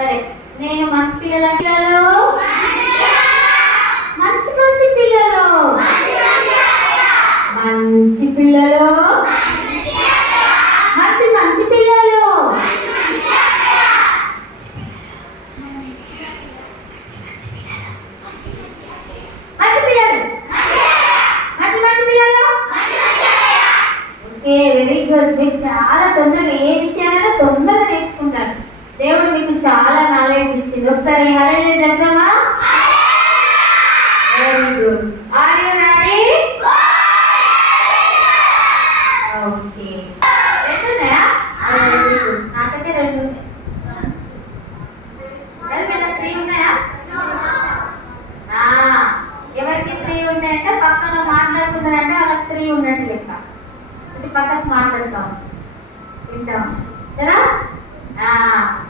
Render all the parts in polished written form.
సరే, నేను మంచి పిల్లలు మంచి మంచి పిల్లలు మంచి పిల్లలు మంచి మంచి పిల్లలు ఓకే, వెరీ గుడ్. మీకు చాలా తొందరగా ఏ విషయాలైనా తొందరగా నేర్చుకుంటారు. దేవుడు మీకు చాలా నాలెడ్జ్ ఇచ్చింది. ఒకసారి హల్లెలూయా చెప్తామా? Very good. Are you ready? Okay, రెండు ఉన్నాయా? Very good. నాకైతే రెండు ఉన్నాయి. ఎవరికైనా 3 ఉన్నాయా? ఎవరికి 3 ఉన్నాయంటే పక్కన మాట్లాడుతున్నారంటే వాళ్ళకి 3 ఉన్నట్టు లెక్క. పక్కకు మాట్లాడతాం, వింటాం కదా.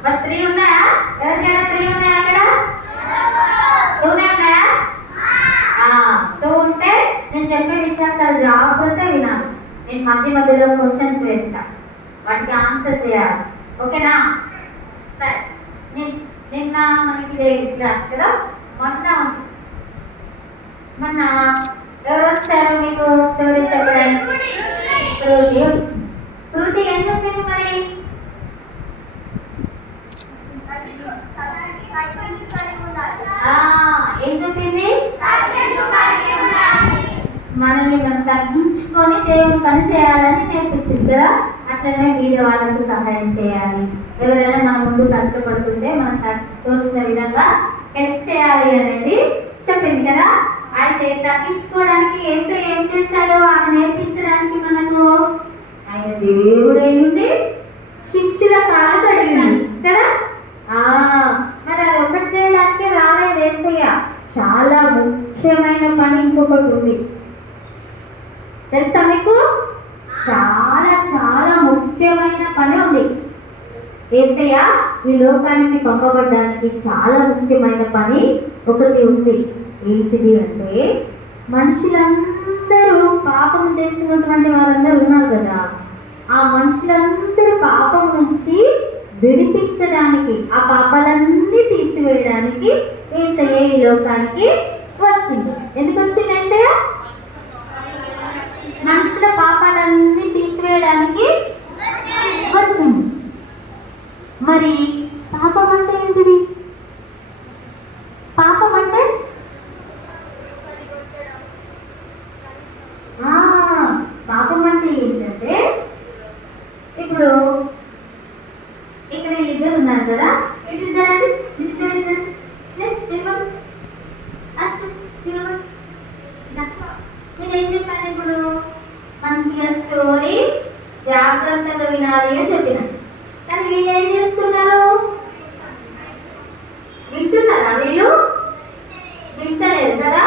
మరి 3 ఉన్నాయా? ఎవరికైనా 3 ఉన్నాయా? అక్కడ 2 ఉన్నాయా? 2 ఉంటే నేను చెప్పే విషయాలు చాలా జాగ్రత్తగా వినాలి. నేను మధ్యలో క్వశ్చన్స్ వేస్తా, వాటికి ఆన్సర్ చేయాలి. ఓకేనా? సరే, నిన్న మనకి క్లాస్ కదా. మొన్న ఎవరు వచ్చారు మీకు స్టోరీ చెప్పడానికి? ఫ్రూటీ వచ్చింది. ఫ్రూటీ ఏం చెప్పింది మరి? ఏం చెప్పింది? మనల్ని మనం తగ్గించుకొని దేవుని పని చేయాలని నేర్పించింది కదా. అట్లనే మీరు వాళ్ళకు సహాయం చేయాలి. ఎవరైనా మన ముందు కష్టపడుతుంటే మనం తోచిన విధంగా హెల్ప్ చేయాలి అనేది చెప్పింది కదా. అయితే తగ్గించుకోవడానికి యేసయ్య ఏం చేశాడో అది నేర్పించడానికి మనకు ఆయన దేవుడే ఉండి శిష్యుల కాలు కడిగింది కదా. మరి అది ఒకటి చేయడానికి రాలేదు యేసయ్య. చాలా ముఖ్యమైన పని ఇంకొకటి ఉంది, తెలుసా మీకు? చాలా చాలా ముఖ్యమైన పని ఉంది. యేసయ్య ఈ లోకానికి పంపబడడానికి చాలా ముఖ్యమైన పని ఒకటి ఉంది. ఏంటిది అంటే, మనుషులందరూ పాపం చేసినటువంటి వారందరూ ఉన్నారు కదా, ఆ మనుషులందరూ పాపం నుంచి విడిపించడానికి, ఆ పాపాలన్నీ తీసివేయడానికి యేసయ్య ఈ లోకానికి వచ్చింది. ఎందుకు వచ్చింది యేసయ్య? మనుషుల పాపాలన్నీ తీసివేయడానికి వచ్చింది. మరి పాపం అంటే ఏంటిది? పాపం అంటే పాపం అంటే ఏంటంటే, ఇప్పుడు ఇక్కడ ఇద్దరు ఉన్నారు కదా, నేనేం చెప్పాను ఇప్పుడు? మంచిగా స్టోరీ జాగ్రత్తగా వినాలి అని చెప్పిన. కానీ వీళ్ళు ఏం చేస్తున్నారు? వింటున్నారా? వీళ్ళు వింటలేదు కదా.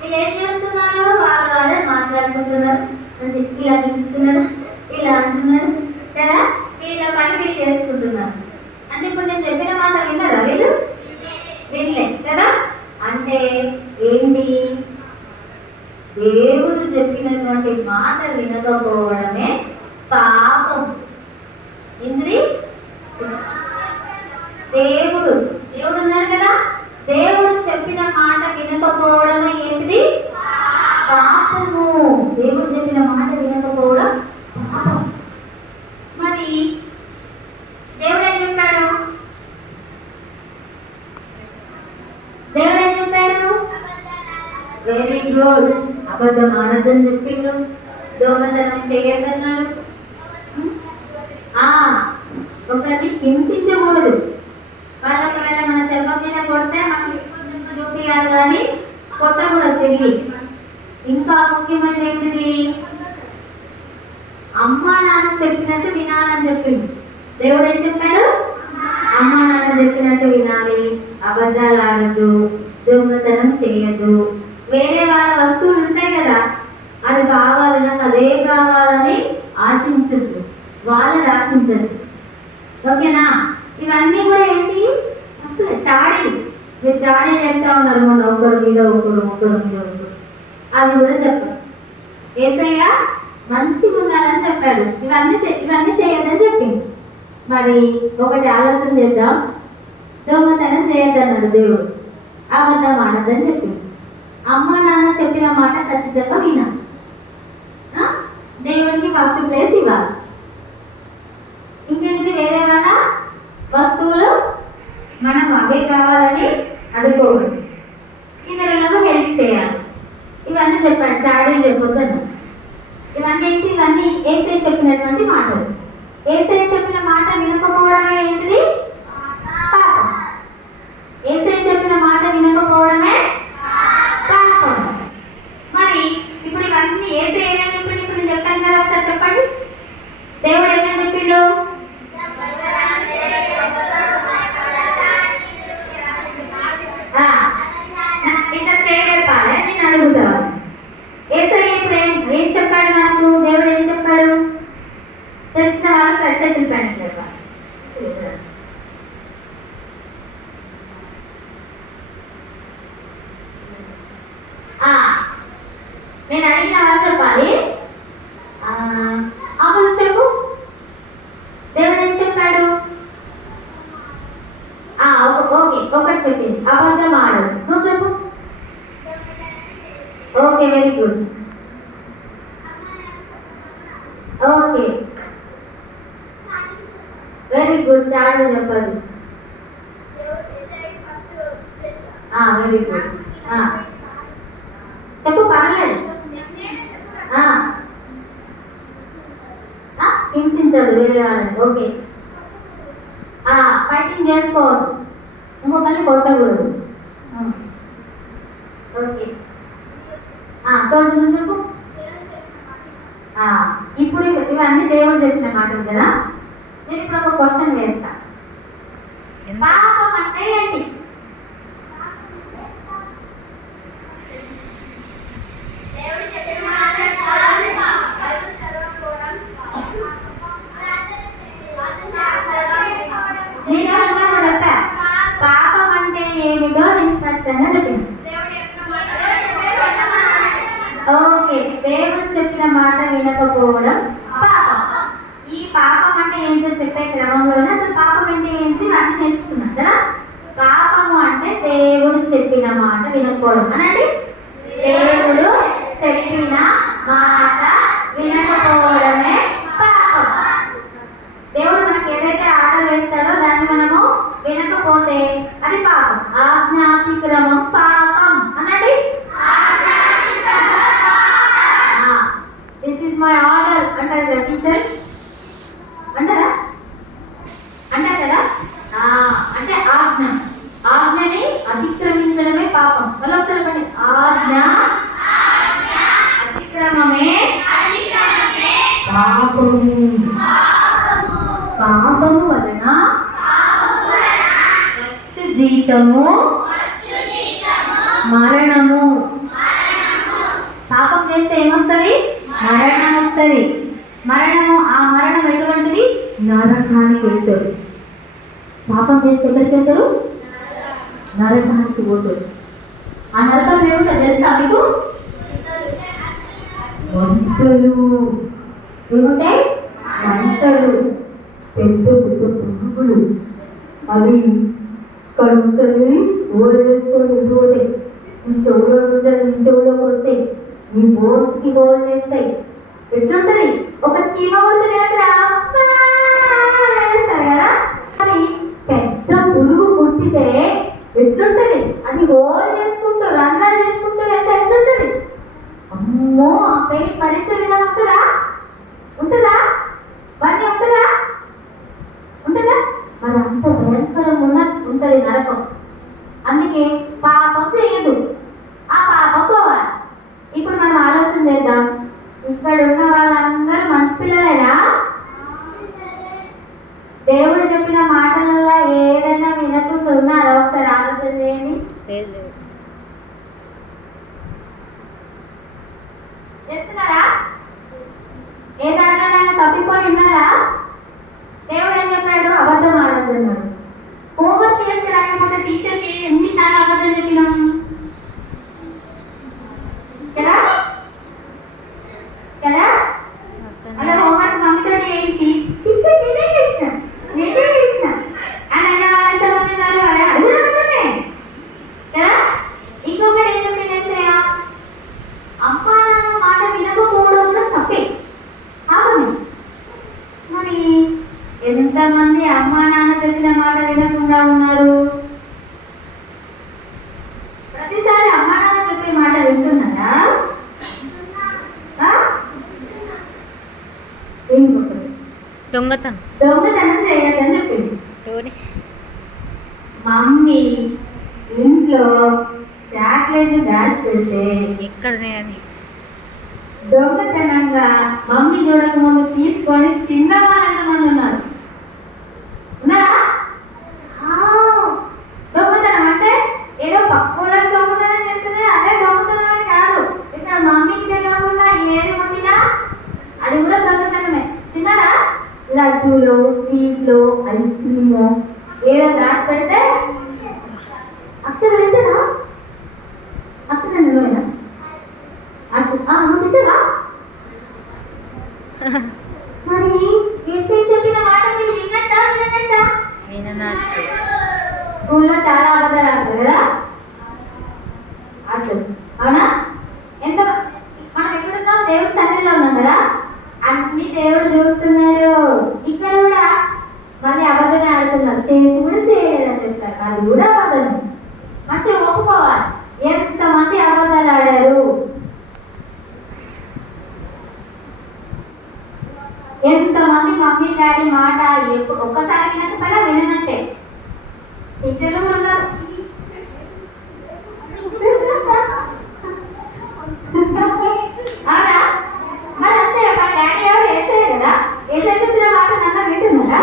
వీళ్ళు ఏం చేస్తున్నారు? వాళ్ళే మాట్లాడుకుంటున్నారు, ఇలా తీసుకున్నాడు, ఇలా అంటున్నాడు కదా. వీళ్ళ పని వీళ్ళు చేసుకుంటున్నారు. అంటే ఇప్పుడు నేను చెప్పిన మాట విన్నారా వీళ్ళు? వినలేదు కదా. అంటే ఏంటి? దేవుడు చెప్పినటువంటి మాట వినకపోవడమే పాపం. ఏంటి? దేవుడు ఉన్నారు కదా, దేవుడు చెప్పిన మాట వినకపోవడమే ఏంటిది? పాపము. దేవుడు చెప్పిన మాట వినకపోవడం పాపం. మరి దేవుడు ఏం చెప్పాడు? Very good. అబద్ధం ఆడద్దని చెప్పిండు, దొంగతనం చేయొద్దన్నాడు, ఒకరిని హింసించకూడదు. వాళ్ళు ఒకవేళ మన చెంప మీద కొడితే మనం ఎక్కువ చూపించాలి కానీ కొట్టకూడదు తిరిగి. ఇంకా ముఖ్యమైన ఏంటిది? అమ్మా నాన్న చెప్పినట్టు వినాలని చెప్పింది. దేవుడు ఏం చెప్పాడు? అమ్మా నాన్న చెప్పినట్టు వినాలి, అబద్ధాలు ఆడద్దు, దొంగతనం చేయద్దు. వేరే వాళ్ళ వస్తువులు ఉంటాయి కదా, అది కావాలి నాకు అదే కావాలని ఆశించద్దు, వాళ్ళని ఆశించద్దు. ఓకేనా? ఇవన్నీ కూడా ఏంటి? చాడీ. మీరు చాడీ చెప్తా ఉన్నారు మన ఒకరి మీద ఒకరు. అవి కూడా చెప్పారు. యేసయ్య మంచిగా ఉండాలని చెప్పాడు, ఇవన్నీ చేయదని చెప్పింది. మరి ఒకటి ఆలోచన చేద్దాం. దొంగతనం చేయొద్దన్నాడు దేవుడు. అబద్ధం ఆడద్దని చెప్పింది. అమ్మ నాన్న చెప్పిన మాట ఖచ్చితంగా వినా. దేవుడికి ఫస్ట్ ప్లేస్ ఇవ్వాలి. ఇంకేంటి వేరే వాళ్ళ వస్తువులు మనం అవే కావాలని అనుకోకూడదు. ఇతరులకు హెల్ప్ చేయాలి. ఇవన్నీ చెప్పాడు. చాడీలు చెప్పొద్దని. ఇవన్నీ ఏంటి? ఇవన్నీ యేసయ్య చెప్పినటువంటి మాటలు. యేసయ్య చెప్పిన మాట వినకపోవడమే ఏంటిది? పాపం. యేసయ్య చెప్పిన మాట వినకపోవడమే పాపం. మరి ఇప్పుడు ఇవన్నీ యేసయ్య ఏమని చెప్పిండు? ఇప్పుడు నేను చెప్పాను కదా, ఒకసారి చెప్పండి. దేవుడు ఏమని చెప్పిండు? ఇట్లా చేయగలపాలి నేను అడుగుతాను. యేసయ్య ఇప్పుడు ఏం చెప్పాడు మనకు? దేవుడు ఏం చెప్పాడు? తెలిసిన వాళ్ళు చేతులు పైన చెప్పాలి. నేను అడిగిన వాళ్ళు చెప్పాలి. అమలు చెప్పు. దేవుడు ఏం చెప్పాడు? ఓకే, ఒకటి చెప్పింది, అబద్ధం ఆడదు. నువ్వు చెప్పు. Okay, very good. Okay, very good. చాలు చెప్పదు. Very good. చెప్పు, పర్లేదు. హింసించదు వేరే వాళ్ళని. ఓకే, ఫైటింగ్ చేసుకోవద్దు, ఇంకొకరిని కొట్టకూడదు. ఓకే, చూడండి, చెప్పు. ఇప్పుడు ఇవన్నీ దేవుడు చెప్పిన మాటలు కదా. నేను ఇప్పుడు ఒక క్వశ్చన్ వేస్తా. పాపం అంటే ఏంటి? పాపం అంటే ఏమిటో నేను స్పష్టంగా చెప్పింది. ఓకే, దేవుడు చెప్పిన మాట వినకపోవడం పాపం. ఈ పాపం అంటే ఏంటో చెప్పే క్రమంలోనే అసలు పాపం అంటే ఏంటి అని నేర్చుకున్నాం కదా. పాపము అంటే దేవుడు చెప్పిన మాట వినకపోవడం అనండి. దేవుడు చెప్పిన మాట వినకపోవడమే పాపం. దేవుడు మనకి ఏదైతే ఆర్డర్ వేస్తాడో దాన్ని మనము వినకపోతే అది పాపం. ఆజ్ఞాతిక్రమం పాపం అనండి. దిస్ ఇస్ మై ఆర్డర్ అంటారు కదా టీచర్, అంటారా? అంటారు కదా. అంటే ఆజ్ఞ, ఆజ్ఞని అతిక్రమించడమే పాపం. మళ్ళీ ఒకసారి పని. ఆజ్ఞ అతిక్రమమే పాపము. పాపము వలన జీతము మరణము. పాపం చేస్తే ఏమొస్తుంది? మరణం వస్తుంది. మరణము, ఆ మరణం ఎటువంటిది? నరకానికి వెళ్తాడు. పాపం చేస్తే ఎక్కడికి వెళ్తారు? నరకానికి పోతాడు. ఆ నరకం ఏమిటో తెలుసా మీకు? వంటలు ఏముంటాయి? వంటలు, పెద్ద పెద్ద పురుగులు. అవి కడుచని ఓలు వేసుకొని వెళ్ళిపోతాయి. మీ చెవులో నుంచి మీ చెవులోకి వస్తాయి, మీ బోన్స్కి గోల్ చేస్తాయి. ఎట్లుంటది? ఒక చీమ ఉంటుంది కదా, కానీ పెద్ద పురుగు పుట్టితే ఎట్లుంటది? అది గోల్ చేసుకుంటూ రంధ్రాలు చేసుకుంటూ వెళ్తే ఎట్లుంటది? అమ్మో, ఆ పెయిన్ భరించలేదా? ఉంటుందా? ఉంటుందా? వన్నీ ఉంటుందా? ఉంటుందా? మరి అంత భయంకరంగా ఉంటుంది నరకం. అందుకే పాపం చేయదు, ఆ పాపం పోవాలి. ఇప్పుడు మనం ఆలోచన చేద్దాం. ఇక్కడ ఉన్న వాళ్ళందరూ మంచి పిల్లలేనా? దేవుడు చెప్పిన మాటలలో ఏదైనా వినకుండా ఉన్నారా? ఒకసారి ఆలోచన చేయండి. చేస్తున్నారా? ఏ దాంట్లోనైనా తప్పిపోయి ఉన్నారా? దేవుడు ఏం చెప్పాడు? అబద్ధం ఆడొద్దన్నాడు. హోంవర్క్ చేస్తే రాకపోతే టీచర్కి ఎన్నిసార్లు అబద్ధం మౌనంగా ఉన్నారు? ప్రతిసారి అమ్మా నాన్న చెప్పే మాట వింటున్నారా? దొంగతనం చేయొద్దని చెప్పింది. మమ్మీ ఇంట్లో చాక్లెట్ దాచి పెడితే ఎక్కడనే దొంగతనంగా మమ్మీ చూడక ముందు తీసుకొని తిన్న వాళ్ళు ఎంతమంది ఉన్నారు? ఉన్నారా? దొంగతనం అంటే ఏదో పక్కన దొంగతనం చేస్తుంది, అదే దొంగతనమే కాదు. ఇక్కడ మమ్మీకి తెలియకుండా ఏది వండినా అది కూడా దొంగతనమే. తిన్నారా? లడ్డూలు, స్వీట్లు, ఐస్ క్రీము ఏదో దాచి పెడితే అక్షరం ఎంతనా? అక్షరం నువ్వేనా? నువ్వు తింటావా? మరి ఏసీ చెప్పిన మాట మీరు విన్నట్టా? స్కూల్లో చాలా అబద్ధాలు ఆడతారు కదా, ఆడతారు. అవునా? ఎంత మనం ఎక్కడున్నాం? దేవుడి సన్నిధిలో ఉన్నాం కదా, అన్ని దేవుడు చూస్తున్నాడు. ఇక్కడ కూడా మళ్ళీ అబద్ధమే ఆడుతున్నారు, చేసి కూడా చేయలేదని చెప్తారు. అది కూడా అబద్ధం. మంచిగా ఒప్పుకోవాలి. ఎంతమంది అబద్ధాలు ఆడారు, ఎంతమంది మమ్మీ డాడీ మాట ఒక్కసారి వినకపోయినా విననంటే టీచర్లు కూడా ఉన్నారు. అవునా? మరి అంతే. మా డాడీ ఎవరు? ఏసయ్య కదా. ఏసయ్య చెప్పిన మాట నన్న వింటున్నారా?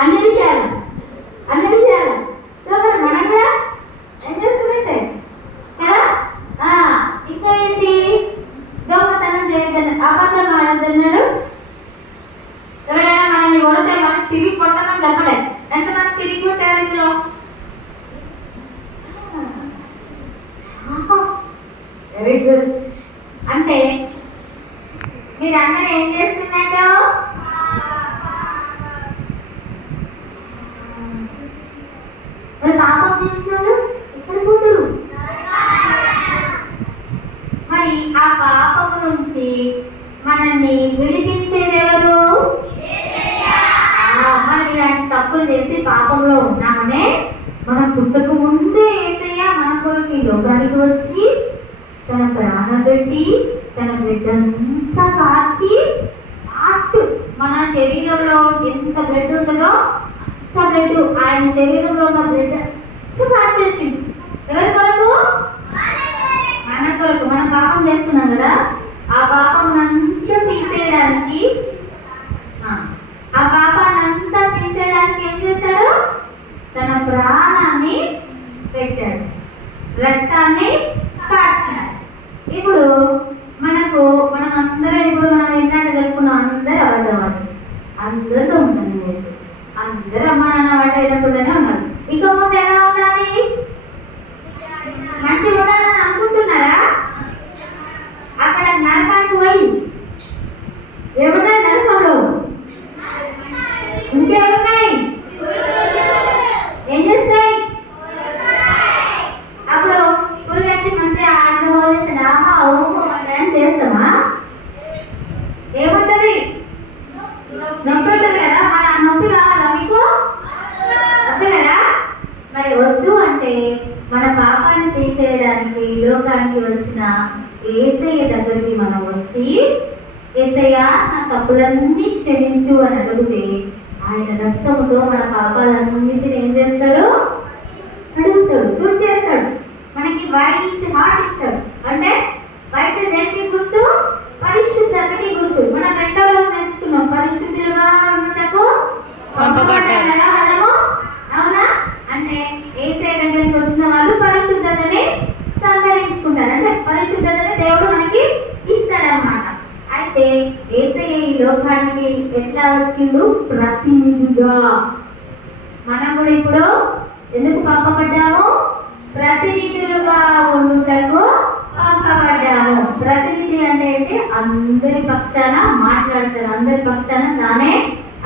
అన్ని విషయాలు. సో మరి మనం కూడా ఏం చేస్తున్నట్టే కదా. ఇంకా ఏంటి? దొంగతనం చేయొద్దని, అబద్ధం ఆడొద్దన్నాడు. ఎవరైనా మనల్ని కొడితే మనం తిరిగి కొట్టమని చెప్పలేదు. ఎంతమంది తిరిగి కొట్టారు ఇందులో? Very good. అంటే మీరందరూ ఏం చేస్తున్నట్టు? మరి పాపం చేసినారు ఎక్కడ పోతారు? మరి ఆ పాపము నుంచి మనల్ని విడిపించేది ఎవరు? మనం ఇలాంటి తప్పులు చేసి పాపంలో ఉన్నామనే మనం పుట్టక ముందే యేసయ్య మన కొరకు ఈ లోకానికి వచ్చి తన ప్రాణం పెట్టి తన బిడ్డంతా కాచి లాస్ట్ మన శరీరంలో ఎంత బ్లడ్ ఉంటుందో అంత బ్లడ్ ఆయన శరీరంలో ఉన్న బ్లడ్ కాచేసింది. ఎవరి కొరకు? మన కొరకు. మనం పాపం చేస్తున్నాం కదా, ఆ పాపం అంతా తీసేయడానికి ఏం చేశాడు? తన ప్రాణాన్ని పెట్టాడు, రక్తాన్ని కార్చాడు. ఇప్పుడు మనం అందరం మనం ఏంటంటే చెప్పుకున్నాం, అందరూ అబద్ధవాడు, అందరూ దొంగతనం చేసి అందరూ అమ్మ నాన్న వాటి అయినప్పుడునే ఉన్నారు. ఇక ముందు ఎలా ఉండాలి? మంచిగా ఉండాలని అనుకుంటున్నారా? అక్కడ నరకానికి పోయి ఏమున్నాయి? నరకంలో ఇంకేమున్నాయి? ఏం చేస్తాయి? అప్పుడు పురుగు వచ్చి మంచిగా ఆడు పోలేసి రామా ఓమో డాన్స్ చేస్తామా? ఏముంటది? నొప్పి ఉంటుంది కదా. మరి ఆ నొప్పి కావాలా మీకు? వద్దు కదా. మరి వద్దు అంటే మన పాపాన్ని తీసేయడానికి లోకానికి వచ్చిన యేసయ్య దగ్గరికి మనం వచ్చి, యేసయ్య నా తప్పులన్నీ క్షమించు అని అడిగితే ఆయన రక్తముతో మన పాపాలన్నింటినీ ఏం చేస్తాడు? అడుగుతాడు, తుడిచేస్తాడు. మనకి వైట్ హార్ట్ ఇస్తాడు. అంటే వైట్ దేనికి గుర్తు? పరిశుద్ధతకి గుర్తు. మనం రెండో రోజు నేర్చుకున్నాం, పరిశుద్ధులుగా ఉండటకు పంపబడ్డారు. అవునా? అంటే యేసయ్య దగ్గరికి వచ్చిన వాళ్ళు పరిశుద్ధతని సంతరించుకుంటారు. అంటే పరిశుద్ధతని దేవుడు మనకి ఇస్తాడన్నమాట. అయితే యేసయ్య ఈ లోకానికి ఎట్లా వచ్చిండు? ప్రతినిధిగా. మనం కూడా ఇప్పుడు ఎందుకు పంపబడ్డాము? ప్రతినిధులుగా ఉండుటకు పంపబడ్డాము. ప్రతినిధి అంటే ఏంటి? అందరి పక్షాన మాట్లాడతారు, అందరి పక్షాన తానే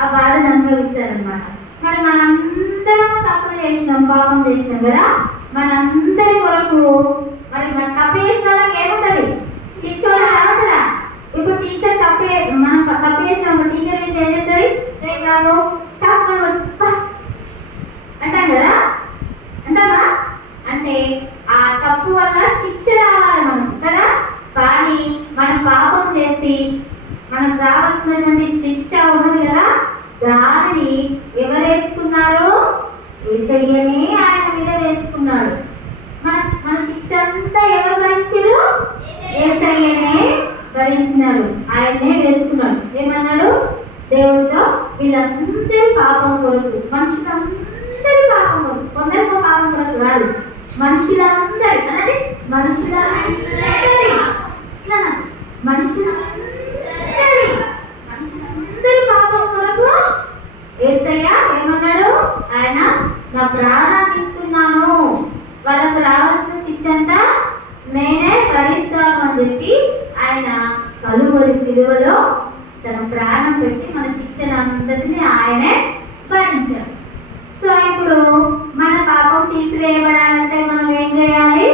ఆ బాధను అనుభవిస్తారనమాట. మరి మనందరం తప్పులు చేసినాం, పాపం చేసినాం కదా. మనందరి కొరకు మరి మన తప్పు చేసిన వాళ్ళకి ఏముంటది? శిక్ష ఏమంటారా? ఇప్పుడు టీచర్ మనం తప్పు చేసినప్పుడు టీచర్ ఏం చేస్తుంది? రేపు తప్పు వేసుకున్నారు? యేసయ్యనే ఆయన మీద వేసుకున్నాడు. మన మన శిక్ష అంతా ఎవరు భరించారు? యేసయ్యనే భరించినాడు, ఆయన్నే వేసుకున్నాడు. ఏమన్నాడు? దేవుడితో వీళ్ళందరి పాపం కొరకు, మనుషులందరి పాపం కొరకు, కొందరికి పాపం కొరకు కాదు, మనుషులందరి అన్నది మనుషులందరి పాపం కొరకు యేసయ్య ఏమన్నాడు? ఆయన నా ప్రాణాన్ని ఇస్తున్నాను, వాళ్ళకు రావాల్సిన శిక్ష అంతా నేనే భరిస్తాను అని చెప్పి ఆయన కలువరి సిలువలో తన ప్రాణం పెట్టి మన శిక్షణ అంతటిని ఆయనే భరించాడు. సో ఇప్పుడు మన పాపం తీసివేయబడాలంటే మనం ఏం చేయాలి?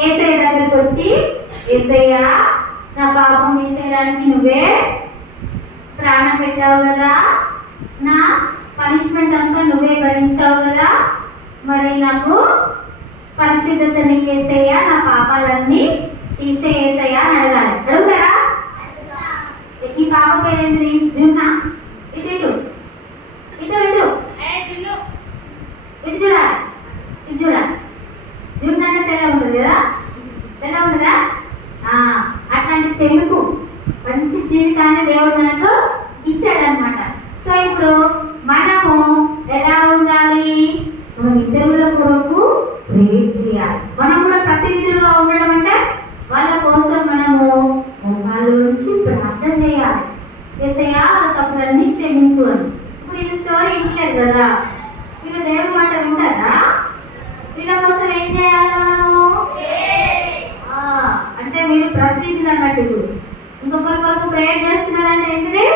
యేసయ్య దగ్గరికి వచ్చి, యేసయ్య నా పాపం తీసేయడానికి నువ్వే ప్రాణం పెట్టావు కదా, నా పనిష్మెంట్ అంతా నువ్వే భరించావు కదా, మరి నాకు పరిశుద్ధతని యేసయ్య, నా పాపాలన్నీ తీసేయేసయ్య అని అడగాలి. అడుగుతారా? ఈ పాప పేరేంటి? జున్నా. ఇటు ఇటు ఇటు ఇటు ఇటు చూడాలి, ఇటు చూడాలి. జున్న అంటే తెల్ల ఉంటుంది కదా, తెల్ల ఉంటుందా? అట్లాంటి తెలుగు మంచి జీవితాన్ని దేవుడు మనకు ఇచ్చాడనమాట. సో ఇప్పుడు మనము ఎలా ఉండాలి? మనం ఇతరుల కొరకు ప్రేర్ చేయాలి. మనం కూడా ప్రతినిధులుగా ఉండడం అంటే వాళ్ళ కోసం మనము వాళ్ళ నుంచి ప్రార్థన చేయాలి. యేసయ్య వాళ్ళ తప్పులన్నీ క్షమించు అని. ఇప్పుడు ఈ స్టోరీ ఇంట్లేదు కదా, వీళ్ళు దేవుడి మాట ఉంటుందా? వీళ్ళ కోసం ఏం చేయాలి మనము? అంటే మీరు ప్రతినిధులు అన్నట్టు. ఇంకొకరి కొరకు ప్రేయర్ చేస్తున్నారంటే ఏంటిది?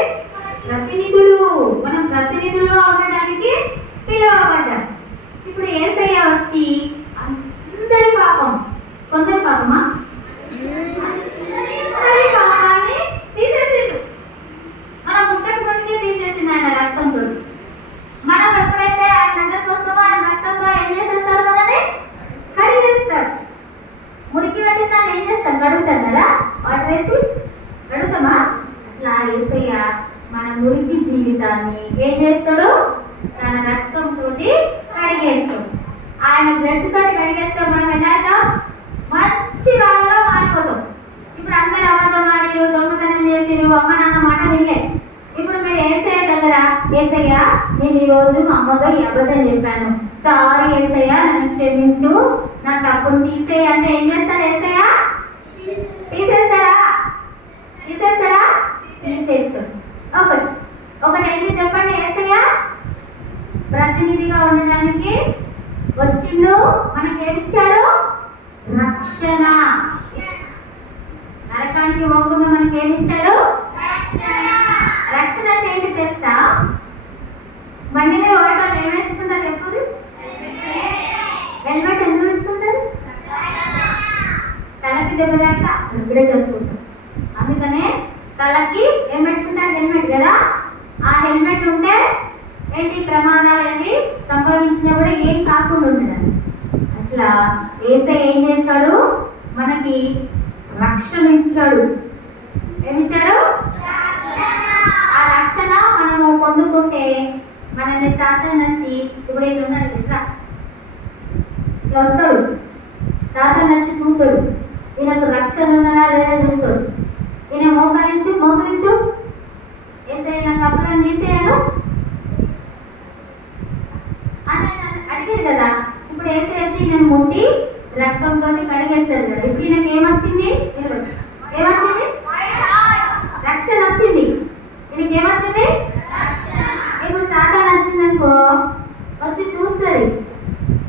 ప్రతినిధులు. మనం ప్రతినిధులుగా ఉండడానికి పిలువబడ్డాం. ఇప్పుడు యేసయ్య వచ్చి అందరి పాపం, కొందరి పాపమా, అందరి పాపాన్ని తీసేసిండు. మనం ముట్టకు ముందుకే తీసేసింది ఆయన రక్తంతో. మనం ఎప్పుడైతే ఆయన దగ్గరకు వస్తామో ఆయన రక్తంతో ఏం చేసేస్తాడు? మనని కడిగేస్తాడు. మురికి పట్టి దాన్ని ఏం చేస్తాం? కడుగుతాం కదా, వాటర్ వేసి కడుగుతామా? అట్లా యేసయ్య మన మురికి జీవితాన్ని ఏం చేస్తాడు? తన రక్తంతో కడిగేస్తాడు. ఆయన బ్లడ్ తోటి కడిగేస్తాం. మనం ఎలా మంచి వాళ్ళగా మారిపోతాం. ఇప్పుడు అందరూ అబద్ధం ఆడిరు, దొంగతనం చేసిరు, అమ్మ నాన్న మాట వినలే. ఇప్పుడు మీరు యేసయ్య దగ్గర, యేసయ్య నేను ఈరోజు మా అమ్మతో ఈ అబద్ధం చెప్పాను, సారీ యేసయ్య నన్ను క్షమించు, నా తప్పును తీసేయి అంటే ఏం చేస్తాడు యేసయ్య? తీసేస్తాడా? తీసేస్తాడా? తీసేస్తాడు. ఒకటి ఏంటి చెప్పండి? యేసయ్య ప్రతినిధిగా ఉండడానికి వచ్చిండు. మనకి ఏమిచ్చాడు? రక్షణ. నరకానికి పోకుండా మనకి ఏమిచ్చాడు? రక్షణ అంటే ఏంటి తెలుసా? బండి మీద పోయేటోళ్ళు ఏం పెట్టుకుంటారు? ఎప్పుడు హెల్మెట్ ఎందుకు పెట్టుకుంటారు? తలకి దెబ్బ దాకా ఇప్పుడే చదువుకుంటారు. అందుకనే తలకి ఏం పెట్టుకుంటారు? హెల్మెట్ కదా. ఆ హెల్మెట్ ఉంటే ఏంటి ప్రమాదాలు ఏవి సంభవించినా కూడా ఏం కాకుండా ఉండదు. అట్లా యేసయ్య ఏం చేశాడు? మనకి రక్షణ ఇచ్చాడు. ఏమిచ్చాడు? ఆ రక్షణ మనము పొందుకుంటే మనల్ని సాతాను వచ్చి, ఇప్పుడు ఏం ఉన్నాడు ఇట్లా ఇట్లా వస్తాడు, సాతాను వచ్చి చూస్తాడు, ఈయనకు రక్షణ ఉన్నదా లేదా చూస్తాడు. ఈయన మోకరించు మోకరించు, యేసయ్య నా తప్పులను తీసేయను అని అడిగారు కదా. ఇప్పుడు యేసయ్య వచ్చి ఈయన ముట్టి రక్తంతో కడిగేస్తాడు కదా. ఇప్పుడు ఈయనకి ఏమొచ్చింది? ఏమొచ్చింది? రక్షణ వచ్చింది. ఈయనకి ఏమొచ్చింది? ఇప్పుడు సాతాను వచ్చిందనుకో వచ్చి చూస్తుంది,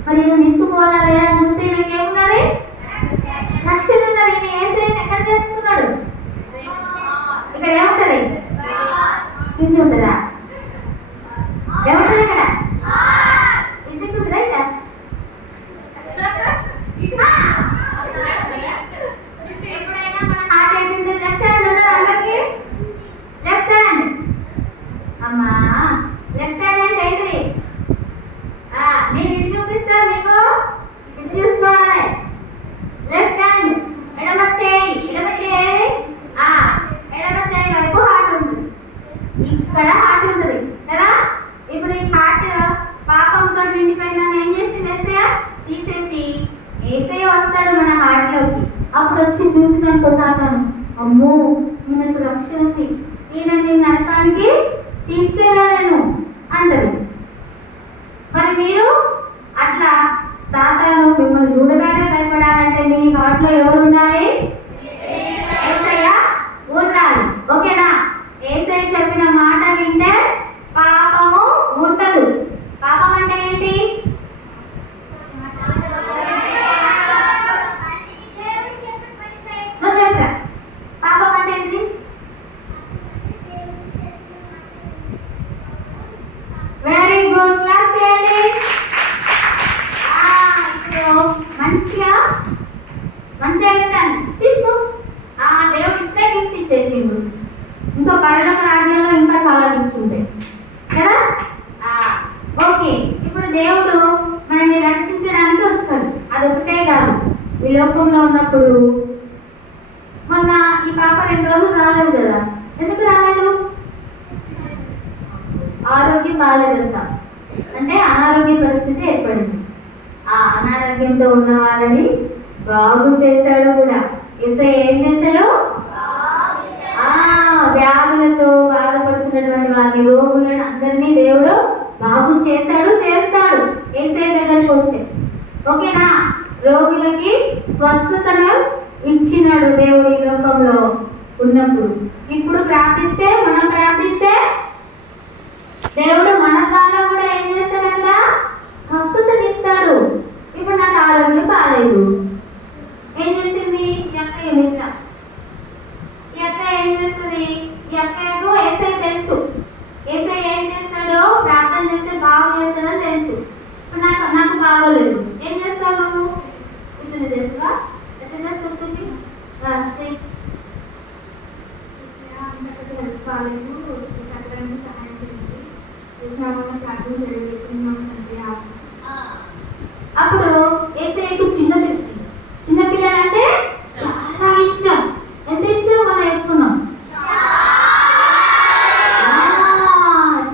మరి ఈయన తీసుకుపోవాలా లేదా చూస్తే ఈయనకి ఏమున్నది? రక్షణ ఉన్నది. ఈయన యేసయ్యని ఎక్కడ తెచ్చుకున్నాడు? ఇక్కడ ఏముంటది? కింద ఉంటుందా? ఏముంటుంది ఇక్కడ? ఇంటికి ఉంటుందా? ఎప్పుడైనా మన హార్ట్ ఏంటి? లెఫ్ట్ హ్యాండ్ ఉన్నదా అందరికి? Left hand. అమ్మా లెఫ్ట్ హ్యాండ్ అంటే ఏంటి? నేను ఇది చూపిస్తా మీకు, ఇది చూసుకోవాలి. లెఫ్ట్ హ్యాండ్ ఎడమ చేయి, ఎడమ చేయి వైపు హార్ట్ అక్కడ నిండిపోయినా ఏం చేసింది ఏసయ్య తీసేసి ఏసయ్య వస్తాడు మన హార్ట్లోకి. అప్పుడు వచ్చి చూసినాక సాతాను, అమ్మో ఈయనకు రక్షణ ఉంది, ఈయన నేను నరకానికి తీసుకెళ్ళాలను అంటది. మరి మీరు అట్లా సాతాను మిమ్మల్ని చూడగానే భయపడాలంటే మీ హార్ట్లో ఎవరు ఉండాలి? ఏసయ్య ఉండాలి. ఓకేనా? ఏసయ్య చెప్పిన మాట వింటే పాపము ఉండదు. పాపం అంటే ఏంటి? నువ్వు చెప్పరా పాపం అంటే ఏంటి? వెరీ గుడ్, క్లాస్ చేయండి. ఇప్పుడు మంచిగా తీసుకో. దేవుడు ఇప్పుడే గిఫ్ట్ ఇచ్చేసిండు. ఇంకో పరలోక రాజ్యంలో ఇంకా చాలా గిఫ్ట్స్ ఉంటాయి కదా. ఓకే, ఇప్పుడు దేవుడు మనల్ని రక్షించడానికి వచ్చాడు. అదొకటే కాదు, ఈ లోకంలో ఉన్నప్పుడు మొన్న ఈ పాప 2 రోజులు రాలేదు కదా. ఎందుకు రాలేదు? ఆరోగ్యం బాగాలేదంట, అంటే అనారోగ్య పరిస్థితి ఏర్పడింది. ఆ అనారోగ్యంతో ఉన్న వాళ్ళని బాగు చేశాడు కూడా. యేసయ్య ఏం చేశాడు? వ్యాధులతో బాధపడుతున్నటువంటి వారిని, రోగులను అందరినీ దేవుడు బాగు చేశాడు, చేస్తాడు యేసయ్య దగ్గరికి వస్తే. ఓకేనా? రోగులకి స్వస్థతను ఇచ్చినాడు దేవుడు ఈ లోకంలో ఉన్నప్పుడు. ఇప్పుడు ప్రార్థిస్తే, మనం ప్రార్థిస్తే దేవుడు మన ద్వారా కూడా ఏం చేస్తాడంట? స్వస్థతనిస్తాడు. ఇప్పుడు నాకు ఆరోగ్యం బాగాలేదు, ఏం చేసింది ఈ అక్కయ్య? ఈ అక్కయ్య ఏం చేస్తుంది? ఈ అక్కయ్యకు యేసయ్య తెలుసు. యేసయ్య ఏం చేస్తాడో, ప్రార్థన చేస్తే బాగు చేస్తాడని తెలుసు. ఇప్పుడు నాకు బాగోలేదు, ఏం చేస్తావు నువ్వు? ఇట్లా చేస్తావా? ఎట్లా చేస్తావు? చూపి హెల్ప్ కాలేదు, సహాయం చేయండి, అప్పుడు యేసయ్యకు చిన్నపిల్లలంటే చాలా ఇష్టం. ఎంత ఇష్టం? మనం చెప్పుకున్నాం.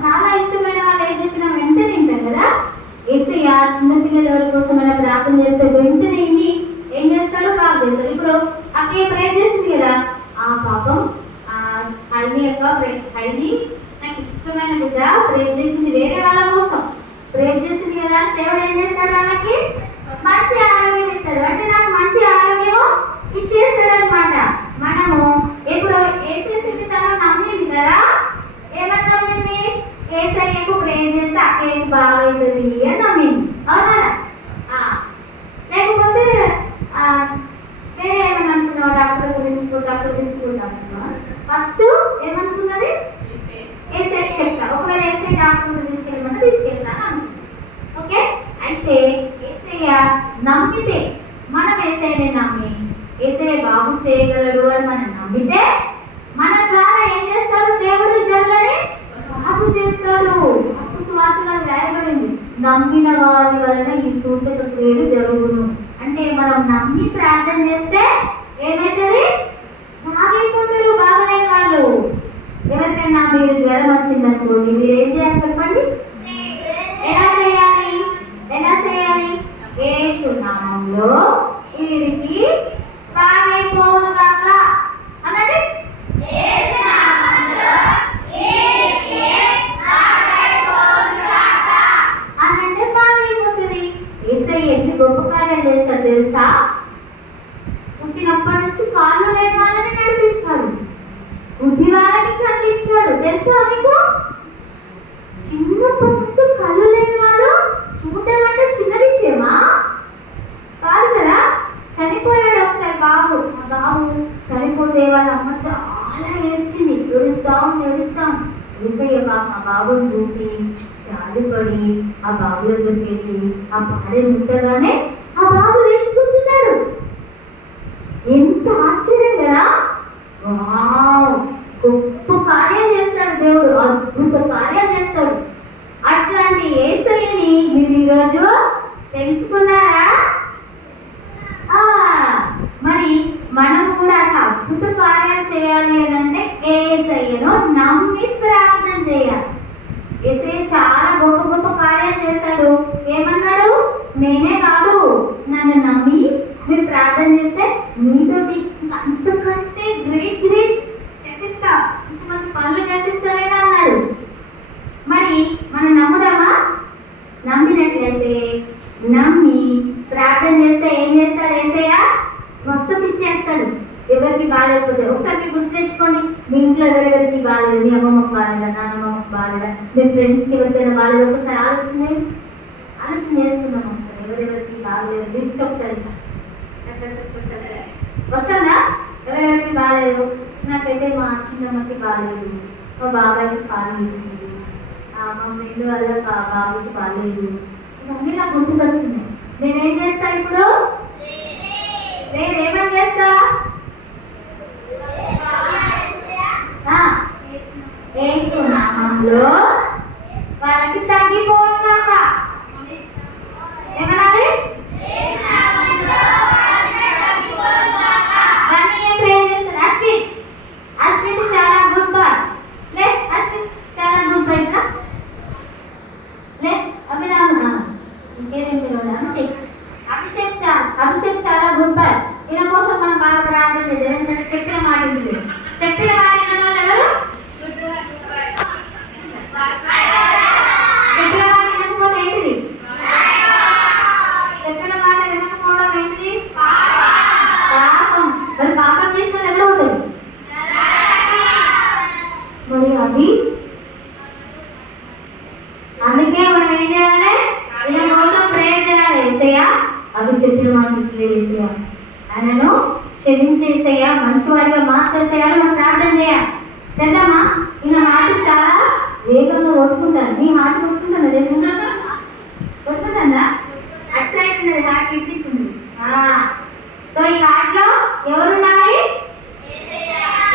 చాలా ఇష్టమైన వాళ్ళు ఏం చెప్పినా వెంటనే వింటాం కదా. యేసయ్య చిన్నపిల్లల ఎవరి కోసం మనం ప్రార్థన చేస్తే వెంటనే ఏం చేస్తాడో బాగా చేస్తాడు. ఇప్పుడు అక్కయ్య ప్రేర్ చేసింది కదా, ఆ పాపం హైదీ నాకు ఇష్టమైన బిడ్డ ప్రేర్ చేసింది, వేరే వాళ్ళ కోసం ప్రేర్ చేసింది కదా. దేవుడు ఏం చేస్తాడు? వాళ్ళకి మంచి ఆరోగ్యం ఇస్తాడు. అంటే నాకు మంచి ఆరోగ్యం ఇచ్చేస్తాడు అనమాట. మనము ఇప్పుడు ఏం చేసింది? తను నమ్మింది కదా. ఏమని నమ్మింది? యేసయ్యకు ప్రేర్ చేస్తే అక్కయ్యకు బాగా అవుతుంది అని నమ్మింది. అవునా? లేకపోతే వేరే ఏమని అనుకున్నావు? డాక్టర్ తీసుకుంటున్నావు. ఫస్ట్ ఏమనుకున్నది? యేసయ్య చెప్తా. ఒకవేళ యేసయ్య డాక్టర్ తీసుకెళ్ళమంటే తీసుకెళ్తాను అనుకుంది. ఓకే, అయితే యేసయ్య నమ్మితే, మనం యేసయ్యని నమ్మి యేసయ్య బాగు చేయగలడు అని మనం నమ్మితే మన ద్వారా ఏం చేస్తాడు? దేవుడు జరుగుని బాగు చేస్తాడు. అప్పుడు సువార్తలో రాయబడింది, నమ్మిన వారి వలన ఈ సూచక క్రియలు జరుగును. అంటే మనం నమ్మి ప్రార్థన చేస్తే ఏమైతుంది? బాగైపోతారు బాగలేని వాళ్ళు. ఎవరికైనా మీరు జ్వరం వచ్చిందనుకోండి, మీరు ఏం చేయాలి చెప్పండి? ఎలా చేయాలి? యేసు నామములో వీరికి బాగైపోవును గాక అనండి. అనంటే బాగైపోతుంది. యేసయ్య ఎన్ని గొప్ప కార్యాలు చేశాడు తెలుసా? పుట్టినప్పటి నుంచి కాళ్ళు లేని వాళ్ళని నడిపించాడు, బుద్ధి వాళ్ళని కనిపించాడు. తెలుసా మీకు? చిన్నప్పటి నుంచి కళ్ళు లేని వాళ్ళు చూడటం అంటే చిన్న విషయమా? కాదు కదా. చనిపోయాడు ఒకసారి బాబు. ఆ బాబు చనిపోతే వాళ్ళ అమ్మ చాలా ఏడ్చింది. ఏడుస్తాం యేసయ్య ఆ బాబుని చూసి జాలిపడి ఆ బాబు దగ్గరికి వెళ్ళి ఆ భార్య ముట్టగానే ఆ బాబు లేచి కూర్చున్నాడు. ఎంత ఆశ్చర్యం కదా. గొప్ప కార్యం చేస్తాడు దేవుడు, అద్భుత కార్యం చేస్తాడు. అట్లాంటి యేసయ్యని మీరు ఈరోజు తెలుసుకున్నారా? మరి మనం కూడా అట్లా అద్భుత కార్యాలు చేయాలి అంటే యేసయ్యను నమ్మి ప్రార్థన చేయాలి. యేసయ్య చాలా గొప్ప గొప్ప కార్యాలు చేశాడు. నేనే కాదు, నన్ను నమ్మి మీరు ప్రార్థన చేస్తే మీతోటి అంతకంటే గ్రేట్ గ్రేట్ చేపిస్తా, మంచి మంచి పనులు చేపిస్తారేనా అన్నాడు. మరి మనం నమ్ముదామా? నమ్మినట్లయితే నమ్మి ప్రార్థన చేస్తే ఏం చేస్తాడు యేసయ్య? స్వస్థత ఇచ్చేస్తాడు. ఎవరికి బాగాలేకపోతే ఒకసారి మీరు గుర్తు తెచ్చుకోండి. మీ ఇంట్లో ఎవరెవరికి బాగాలేదు, మీ అమ్మమ్మకి బాగాలేదా, నాన్నమ్మకి బాగాలేదా, మీ ఫ్రెండ్స్కి ఎవరికైనా బాగాలేదు, ఒకసారి ఆలోచన చేసుకుందాం. ఒకసారి ఎవరెవరికి బాగాలేదు లిస్ట్ ఒకసారి వస్తుందా? ఎవరెవరికి బాగాలేదు? నాకైతే మా చిన్నమ్మకి బాగాలేదు, మా బాబాయ్కి బాగాలేదు, మా ఫ్రెండ్ వల్ల బాబుకి బాగాలేదు, ఇవన్నీ నాకు గుర్తుకొస్తున్నాయి. నేనేం చేస్తా ఇప్పుడు? నేనేమని చేస్తా? యేసు నామములో వాళ్ళకి తగ్గిపోయినాక ఏమనాలి? అశ్విత్ చాలా గుడ్ బాయ్. లే అశ్విత్ చాలా గుడ్ బాయ్. లే అభిరామ్ ఇంకేమేం తెలియదు. అభిషేక్ చాలా గుడ్ బాయ్. ఈయన కోసం మనం బాగా ప్రార్థన చేద్దాం. ఎందుకంటే చెప్పిన మాట ఇది. చెప్పిన మాట విన్న వాళ్ళు ఎవరు? చెప్పిన మాట వినకపోతే ఏంటిది? చెప్పిన మాట వినకపోవడం ఏంటిది? పాపం. మరి పాపం చేసిన ఎలా అవుతుంది? మరి అది అందుకే మనం ఏం చేయాలి? ఈయన కోసం ప్రేయర్ చేయాలి. యేసయ్య అవి చెప్పిన మాట యేసయ్య ఆయనను క్షమించేసయ్యా, మంచివాడిగా మార్చేసేయాలి. మనం ప్రార్థన చేయాలి. చేద్దామా? ఈయన మాట చాలా వేగంగా కొట్టుకుంటాను. మీ మాట కొట్టుకుంటాను కొట్టుకుంటుందా? అట్లా అవుతున్నది హార్ట్ ఇట్టిస్తుంది. సో ఈ హార్ట్లో ఎవరు ఉండాలి?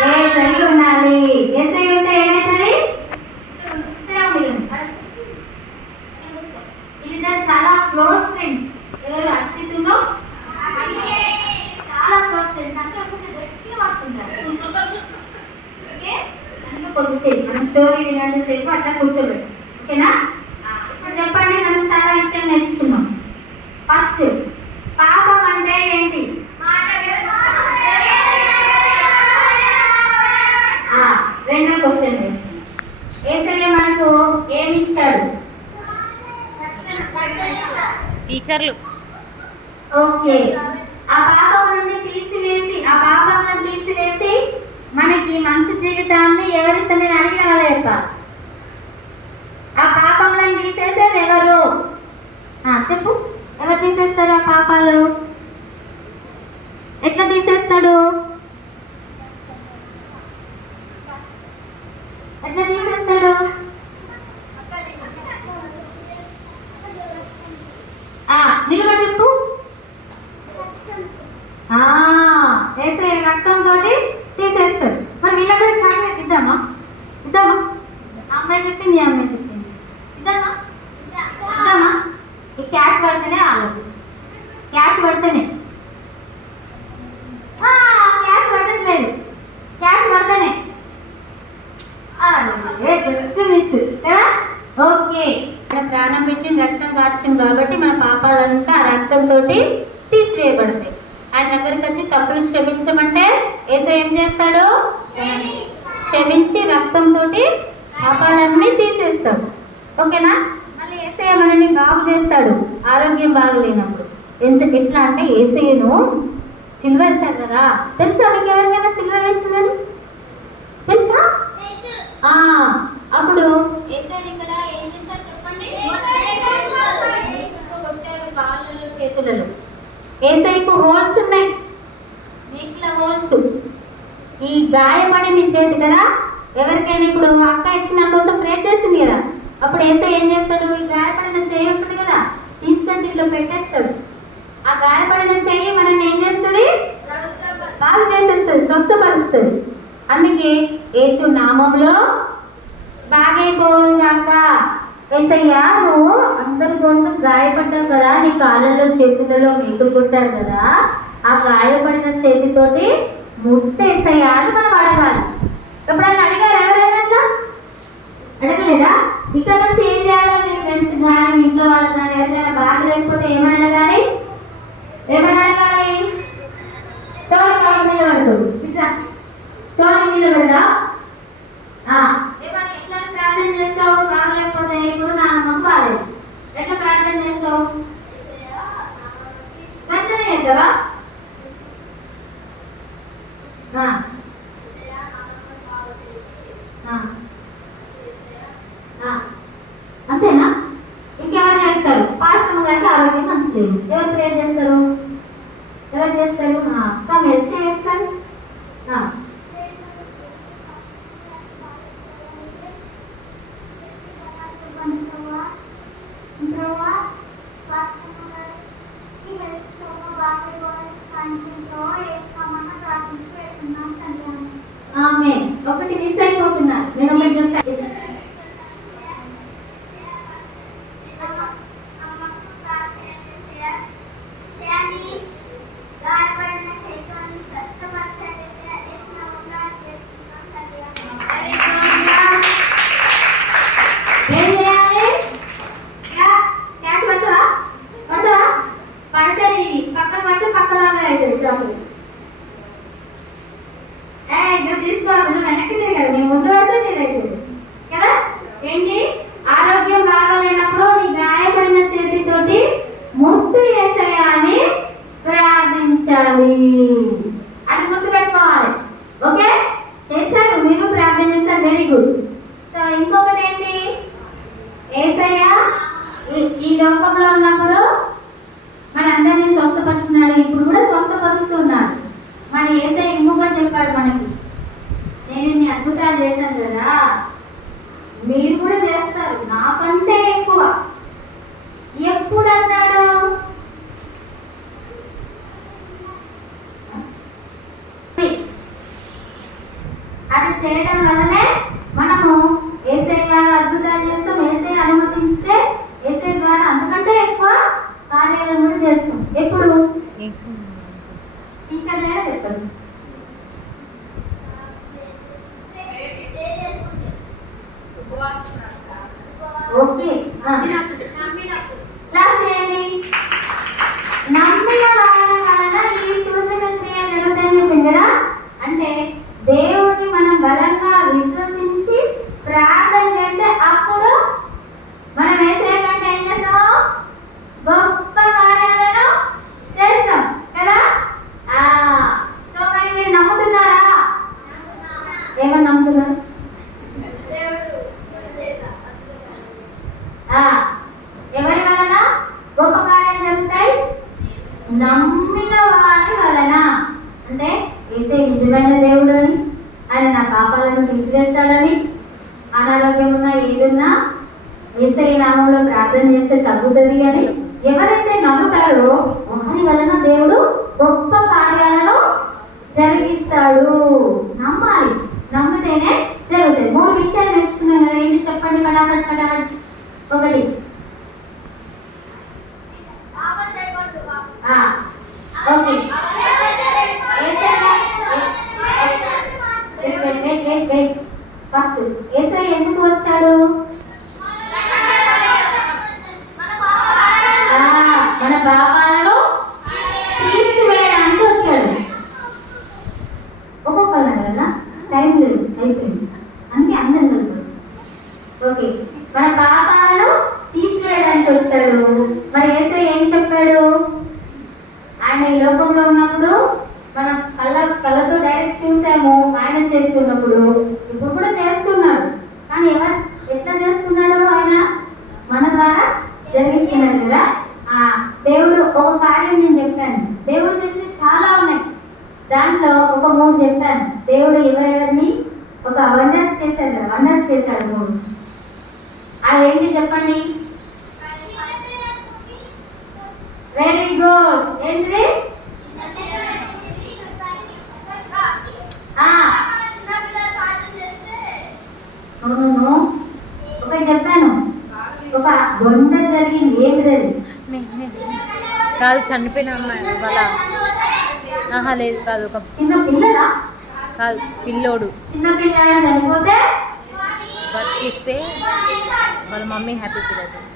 యేసయ్య ఉండాలి. యేసయ్య ఉంటే ఏమవుతుంది? వీళ్ళిద్దరు చాలా క్లోజ్ ఫ్రెండ్స్. ఎవరు? అశ్విత్తును చాలా క్లోజ్ ఫ్రెండ్స్. అంటే కొంచెం గట్టిగా పడుతుంటారు. ఓకే, అందుకే కొద్దిసేపు మనం స్టోరీ వినంతసేపు అట్లా కూర్చోబెట్టు. ఓకేనా? ఇప్పుడు చెప్పండి, మనం చాలా విషయం నేర్చుకున్నాం. ఫస్ట్, పాపం అంటే ఏంటి? రెండో క్వశ్చన్ యేసయ్య మనకు ఏమి ఇచ్చాడు? టీచర్లు. ఓకే, ఆ పాపములను తీసివేసి మనకి మంచి జీవితాన్ని ఎవరిస్తామని అడిగిన యొక్క ఆ పాపములను తీసేసేది ఎవరు? చెప్పు, ఎవరు తీసేస్తారు ఆ పాపాలు? ఎట్లా తీసేస్తాడు? ఎట్లా తీసేస్తాడు? నిలువ చెప్పు. యేసయ్య రక్తంతో తీసేస్తాడు. మరి వీళ్ళ కూడా చాలా ఇద్దామా? అమ్మాయి చెప్పింది, అమ్మాయి చెప్పింది, ఇద్దామా? ఈ క్యాచ్ పడితేనే ఆగదు. క్యాచ్ పడితేనే పడట్లేదు. క్యాచ్ పడితేనే జస్ట్ మిస్ కదా. ఓకే, మన ప్రాణం పెట్టి రక్తం కార్చింది కాబట్టి మన పాపాలంతా ఆ రక్తంతో తీసివేయబడతాయి. ఆయన దగ్గరికి వచ్చి తప్పులు క్షమించమంటే యేసయ్య ఏం చేస్తాడు? క్షమించి రక్తంతో పాపాలన్నీ తీసేస్తాడు. ఓకేనా? మళ్ళీ యేసయ్య మనల్ని బాగు చేస్తాడు ఆరోగ్యం బాగలేనప్పుడు. ఎట్లా అంటే యేసయ్యను సిల్వ వేశారు కదా. తెలుసా మీకు? ఎవరికైనా సిల్వ వేసిందని తెలుసా? అప్పుడు యేసయ్య ఇక్కడ ఏం చేశారు చెప్పండి? కొట్టారు కాళ్ళలో చేతులలో. యేసయ్యకు హోల్స్ ఉన్నాయి, నీకుల హోల్స్. ఈ గాయపడిన చేతి కదా. ఎవరికైనా ఇప్పుడు అక్క ఇచ్చి నా కోసం ప్రే చేసింది కదా, అప్పుడు యేసయ్య ఏం చేస్తాడు? ఈ గాయపడిన చేయి ఉంటుంది కదా, తీసుకొచ్చి ఇట్లా పెట్టేస్తాడు. ఆ గాయపడిన చేయి మనల్ని ఏం చేస్తుంది? బాగు చేసేస్తుంది, స్వస్థపరుస్తుంది. అందుకే యేసు నామంలో బాగైపోయాక యేసయ్య నువ్వు అందరి కోసం గాయపడ్డావు కదా, నీ కాళ్ళలో చేతులలో మేకులు కొట్టారు కదా, ఆ గాయపడిన చేతితోటి ముట్టేసయ్య అని మనం అడగాలి. ఎప్పుడైనా అడిగారు ఎవరైనా? అడగలేదా? ఇక్కడ నుంచి ఏం చేయాలో మీ ఫ్రెండ్స్ కానీ ఇంట్లో వాళ్ళు కానీ ఎవరైనా బాగా లేకపోతే ఏమైనా లేదు. ఎవరు ప్రేయర్ చేస్తారు? ఎవరు చేస్తారు? సమయం చేయండి సార్. ఒకటి మిస్ అయిపోతున్నారు. నేను ఒకటి చెప్తాను. ఆరోగ్యం బాగాలేనప్పుడు నీ గాయపడిన చేతితోటి ముట్టు యేసయ్యా అని ప్రార్థించాలి. అది గుర్తుపెట్టుకోవాలి. ఓకే, చేశారు, మీరు ప్రార్థన చేశారు, వెరీ గుడ్. సో ఇంకొకటి ఏంటి, యేసయ్యా ఈ లోకంలో ఉన్నప్పుడు మన అందరినీ స్వస్థపరిచినాడు, ఇప్పుడు కూడా స్వస్థపరుస్తున్నాడు. మన యేసయ్య ఇంకొకటి చెప్పాడు మనకి, నేను ఇన్ని అద్భుతాలు చేశాను కదా, మీరు కూడా చేస్తారు నాకంటే ఎక్కువ. ఎప్పుడు అన్నాడు? అది చేయడం వల్లనే మనము యేసయ్య ద్వారా అద్భుతాలు చేస్తాం. యేసయ్య అనుమతిస్తే యేసయ్య ద్వారా అంతకంటే ఎక్కువ కార్యాలను కూడా చేస్తాం. ఎప్పుడు టీచర్లే చెప్పచ్చు. ఓకే, క్లాస్ చేయండి. నమ్మిన వారి వలన ఈ సూచన క్రియ జరుగుతాయని చెప్పింది కదా. అంటే దేవుడిని మనం బలంగా విశ్వసించి ప్రార్థన చేస్తే అప్పుడు మనం వేసే కంటే ఏం చేస్తాం? గొప్ప కార్యాలను చేస్తాం కదా. సో మరి మీరు నమ్ముతున్నారా? ఏమని నమ్ముతున్నారు? ఎవరి వలన గొప్ప కార్యాలు జరుగుతాయి? నమ్మిన వారి వలన. అంటే యేసయ్య నిజమైన దేవుడు అని, ఆయన నా పాపాలను తీసివేస్తాడని, అనారోగ్యం ఉన్నా ఏదున్నా యేసయ్య నామంలో ప్రార్థన చేస్తే తగ్గుతుంది అని ఎవరైతే నమ్ముతారో వారి వలన దేవుడు గొప్ప కార్యాలను జరిగిస్తాడు. నమ్మాలి, నమ్మితేనే జరుగుతాయి. 3 విషయాలు నేర్చుకున్నాం కదా, ఏంటి చెప్పండి? కడాపడి. ఒకటి, ఓకే, ఫస్ట్ యేసయ్య ఎందుకు వచ్చాడు? మన పాపాలను తీసివేయడానికి వచ్చాడు. ఒక్కొక్కరు కదా, టైం లేదు, అయిపోయింది, అందుకే అందరం కలుగుతారు. ఓకే, మన పాపాలను తీసివేయడానికి వచ్చాడు. మరి యేసయ్య ఏం చెప్పాడు? ఆయన ఈ లోకంలో ఉన్నప్పుడు మనం కళ్ళతో డైరెక్ట్ చూసాము ఆయన చేస్తున్నప్పుడు, ఇప్పుడు కూడా చేస్తున్నాడు. కానీ ఎట్లా చేస్తున్నాడు? ఆయన మన ద్వారా జరిగిస్తున్నాడు కదా. దేవుడు ఒక కార్యం నేను చెప్పాను, దేవుడు చేసినవి చాలా ఉన్నాయి, దాంట్లో ఒక 3 చెప్పాను. దేవుడు ఎవరెవరిని ఒక వండర్స్ చేశాడు కదా, వండర్స్ చేశాడు 3. అది ఏంటి చెప్పండి? Very good. ఏంటి? ఒకటి చెప్పాను, ఒక వంట జరిగింది. ఏంటి? కాదు, చనిపోయిన అమ్మాయి వాళ్ళ లేదు, కాదు, ఒక చిన్న పిల్లలా? కాదు, పిల్లోడు. చిన్న పిల్లలు చనిపోతే బతికిస్తే వాళ్ళ మమ్మీ హ్యాపీ ఫీల్ అవుతుంది.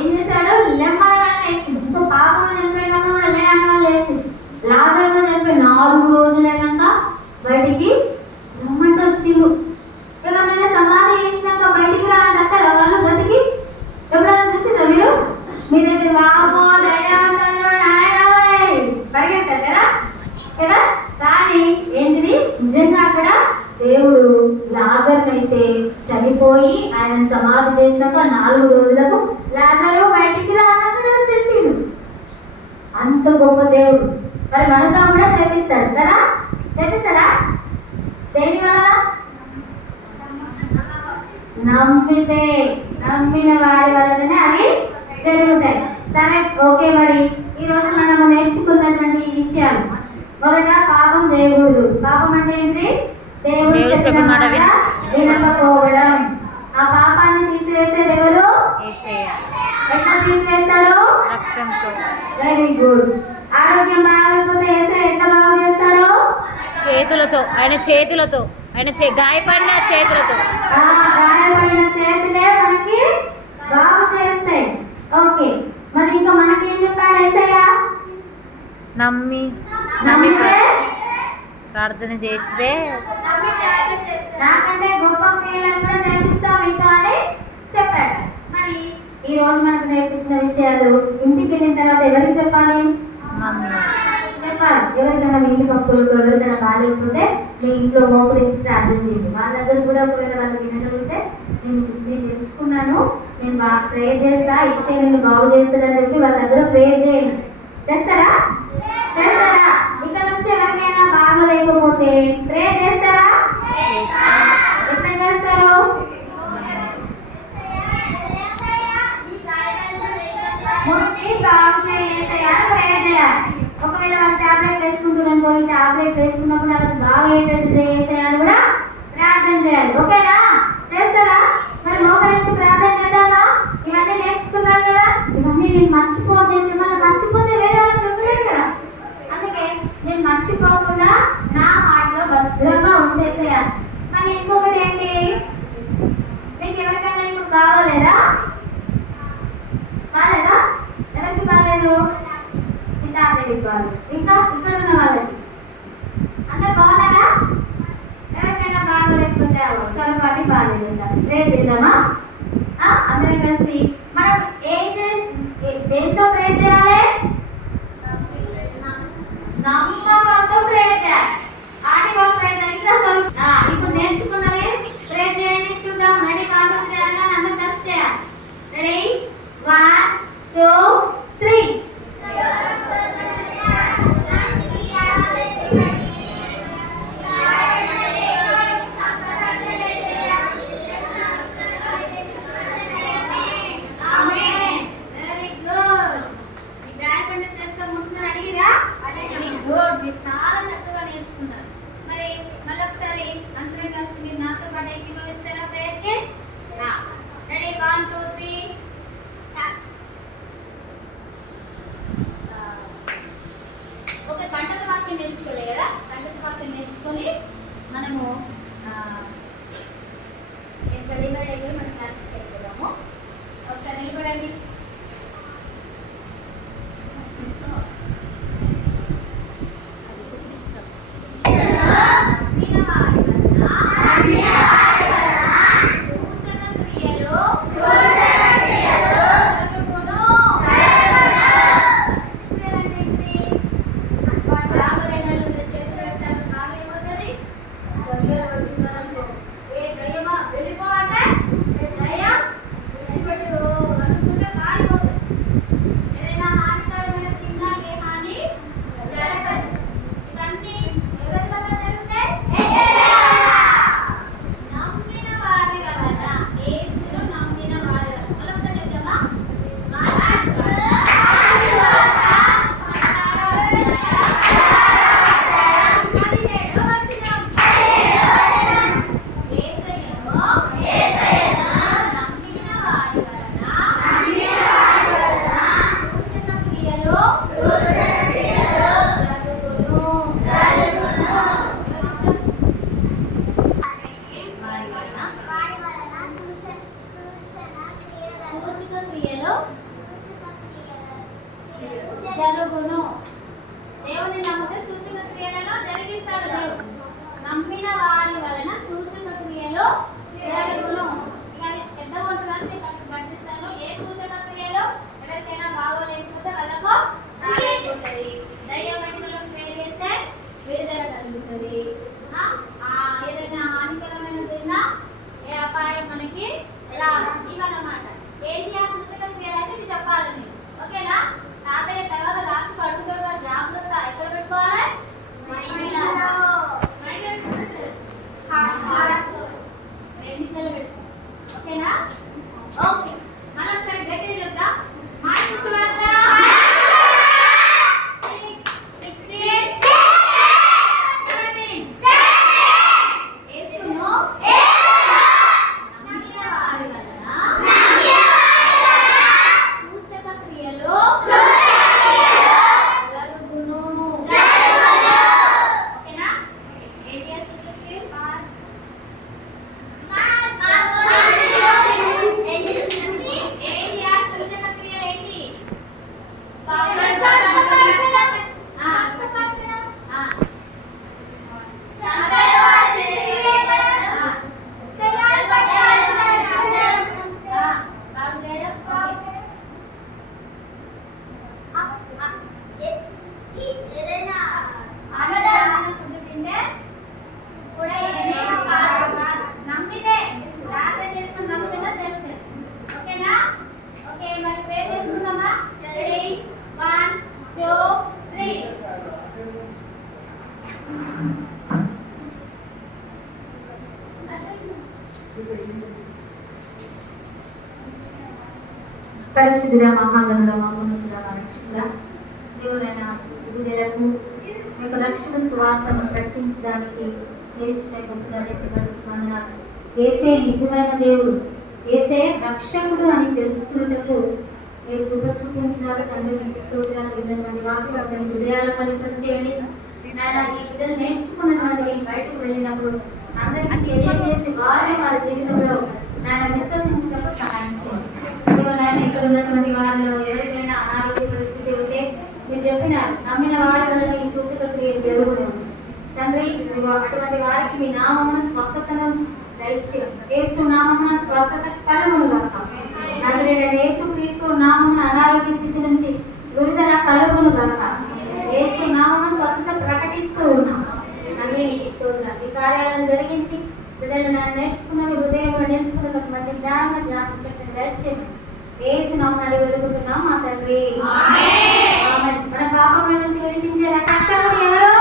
ఏం చేశాడు? లెమ్మగా లేచింది. ఇంకో పాపను చనిపోయినప్పుడు లేకుండా లేచింది. లాజరును చనిపోయి 4 రోజులైనాక బయటికి రమ్మంటే వచ్చిండు. ఎవరైనా సమాధి చేసినాక బయటికి రాండి అక్కడ వాళ్ళు బతికి ఎవరైనా చూసిందా? మీరైతే వామో పరిగెత్తారు కదా కదా. కానీ ఏంటిది? నిజంగా అక్కడ దేవుడు లాజర్ అయితే చనిపోయి ఆయన సమాధి చేసినాక 4 రోజులకు లాజరు బయటికి రానన్నాడు. అంత గొప్ప దేవుడు. మరి మనతో కూడా చేపిస్తాడు కదా, చేపిస్తాడా? దేని వల్ల? నమ్మితే, నమ్మిన వారి వల్లనే అవి జరుగుతాయి. సరే, ఓకే. మరి ఈరోజు మనము నేర్చుకున్నటువంటి ఈ విషయాలు, మొదట పాపం చేయకూడదు. పాపం అంటే ఏంటి? దేవుడు చెప్పిన మాట వినకపోవడం. ఆ పాపాన్ని తీసివేసేది ఎవరు? ఎట్లా తీసివేస్తారు? రక్తంతో. Very good. ఆరోగ్యం బాగాలేకపోతే ఎట్లా బాగు చేస్తారు? చేతులతో. ఆయన గాయపడిన చేతులతో. గాయపడిన చేతులే మనకి బాగు చేస్తాయి. ఓకే. మరి ఇంకా మనకి ఏం చెప్పాడు యేసయ్య? నమ్మితే ప్రార్థన చేస్తే నాకంటే గొప్ప క్రియలను కూడా నేర్పిస్తాం ఇంకా అని చెప్పాడు. మరి ఈ రోజు మనకు నేర్పించిన విషయాలు ఇంటికి వెళ్ళిన తర్వాత ఎవరికి చెప్పాలి? చెప్పాలి. ఎవరికైనా మీ ఇంటి భక్తులకు ఎవరికైనా బాగాలేకపోతే మీ ఇంట్లో మోకరించి ప్రార్థన చేయండి. వాళ్ళ దగ్గర కూడా ఒకవేళ వాళ్ళు వినగలిగితే నేను తెలుసుకున్నాను, నేను ప్రే చేస్తా, ఇస్తే నేను బాగు చేస్తానని చెప్పి వాళ్ళ దగ్గర ప్రే చేయండి. చేస్తారా? చేస్తారా? ఇక్కడ నుంచి ఎవరికైనా బాగలేకపోతే ప్రే చేస్తారా? ఎట్లా చేస్తారు? ముందు బాగు చేయాలి, ప్రే చేయాలి. ఒకవేళ వాళ్ళు టాబ్లెట్ వేసుకుంటున్నాను పోయి టాబ్లెట్ వేసుకున్నప్పుడు వాళ్ళకి బాగా అయ్యేటట్టు చేసేయాలి, కూడా ప్రార్థన చేయాలి. ఓకేనా? చేస్తారా? మరి మోకరించి ప్రార్థన చేద్దామా? ఇవన్నీ నేర్చుకున్నాను కదా, ఇవన్నీ నేను మర్చిపోతేసి మనం మర్చిపోతే వేరే వాళ్ళకి చెప్పలేదు కదా. అందుకే నేను మర్చిపోకుండా నా మాటలో భద్రంగా ఉంచేసేయాలి. మరి ఇంకొకటి ఏంటి? మీకు ఎవరికైనా ఇప్పుడు బాగోలేదా? బాగాలేదా? ఎవరికి బాగాలేదు? ఇంకా ఇక్కడ ఉన్న వాళ్ళకి అందరు బాగున్నారా? ఎవరికైనా బాగోలేకపోతే సొరపాటి బాగాలేదు. ప్రే చేద్దామా? అందరం కలిసి మనం దేంతో ప్రే చేయాలి? నమ్మకంతో ప్రే చేయాలి. ఆడిగో ప్రే ఇప్పుడు నేర్చుకున్నది ప్రే చేయండి, చూద్దాం. రెడీ? 1 2 3 అనగానే అందరూ కలిసి చేయాలి. రెడీ? 1 2 3. చాలా చక్కగా నేర్చుకున్నారు. మరి మళ్ళొకసారి అందరం కలిసి మీరు నాతో పాటు ఏకీభవిస్తారా పేరుకి? రెడీ? 1 2 3. ఒక గంటల వాక్యం నేర్చుకోలే కదా, గంటల వాక్యం నేర్చుకొని మనము ఎంత డివైడ్ అయిపోయి మనం క్లాస్కి వెళ్ళిపోదాము. ఒకసారి నిలబడండి. జరుగును. దేవుని నమ్మితే సూచక క్రియలను జరిగిస్తాడు దేవుడు. నమ్మిన వారి వలన సూచక క్రియలు జరుగును. పెద్దగా ఉంటుందని పట్టిస్తాను. ఏ సూచక క్రియలు? ఎవరికైనా బాగోలేకపోతే వాళ్ళకు బాగైపోతుంది. దైవ మహిమలకు ప్రే చేస్తే విడుదల కలుగుతుంది. ఏదైనా హానికరమైన తిన్నా ఏ అపాయం మనకి ఇవన్నమాట. ఏంటి ఆ సూచక క్రియలు అంటే చెప్పాలి మీరు. ఓకేనా? తాతయ్య తర్వాత లాస్ట్ అడుగుతాడు పరిశుద్ధుడ మహాగణుడ మహోన్నతుడ మనుషుడ దేవుడైనా విజయకు మీకు రక్షణ సువార్తను ప్రకటించడానికి నిలిచిన గొప్పదానికి వందనాలు. యేసే నిజమైన దేవుడు, యేసే రక్షకుడు అని తెలుసుకున్నటకు మీరు కృప చూపించినారు తండ్రి. మీకు స్తోత్రాలు. విధంగా వాక్యాలను హృదయాల ఫలితం చేయండి నాయన. ఈ బిడ్డలు నేర్చుకున్నటువంటి బయటకు వెళ్ళినప్పుడు అందరికీ తెలియజేసి వారి జీవితంలో నాయన విశ్వసించటకు సహాయం చేయండి. ఇదిగో నాయన ఇక్కడ ఉన్నటువంటి వారిలో ఎవరికైనా అనారోగ్య పరిస్థితి ఉంటే మీరు చెప్పినారు, నమ్మిన వారి వలన ఈ సూచక క్రియలు జరుగును తండ్రి. ఇదిగో అటువంటి వారికి మీ నామమున స్వస్థతను దయచేయండి. యేసు నామమున స్వస్థత కలుగును గాక. నజరేయుడైన యేసుక్రీస్తు నామమున అనారోగ్య స్థితి నుంచి విడుదల కలుగును గాక. యేసు నామమున స్వస్థత ప్రకటిస్తూ ఉన్నాం తండ్రి. ఈ స్తోత్రం. ఈ కార్యాలను జరిగించి బిడ్డలు నేర్చుకున్నది హృదయంలో నేర్చుకున్న మంచి జ్ఞానం జ్ఞాపకశక్తిని దయచేయండి. యేసు నామమున వేడుకుంటున్నాం మా తండ్రి. ఆమేన్. మన పాపముల నుంచి విడిపించే రక్షకుడు ఎవరు?